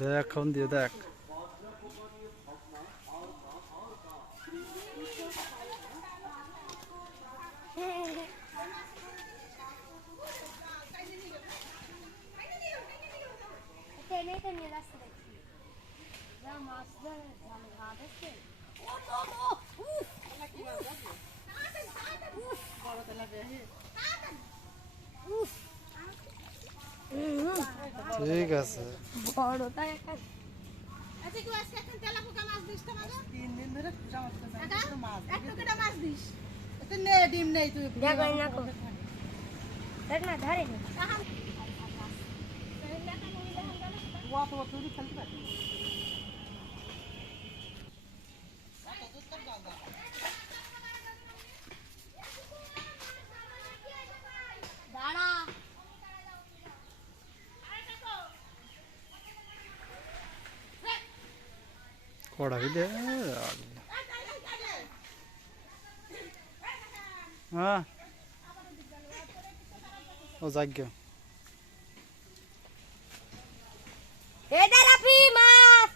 দেখ কোন দিয়ে দেখ। ঠিক আছে বড়টাই একটা আচ্ছা কি আজকে এখন তেলাপোকা মাছ দিস তো মাগো 3 দিন ধরে জামাত মাছ একটু কেটে মাছ দিস এতে নে ডিম নেই তুই দেখো না কো দেখ না ধরে নি ওয়া তো তুই খেলতে পারবি দাঁড়া কড়া भी दे हाँ ओ जाग এটা রাফি মাছ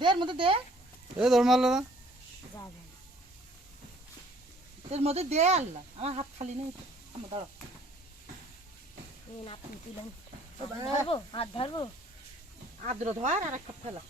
দের মধ্যে দে ए दौड़ मार लेना এর মধ্যে দে আল্লাহ আমার হাত খালি নেই আমার দাঁড়া এই না তুই তুই ধরবো হাত ধরবো আদ্র ধর আর একটা ফেলা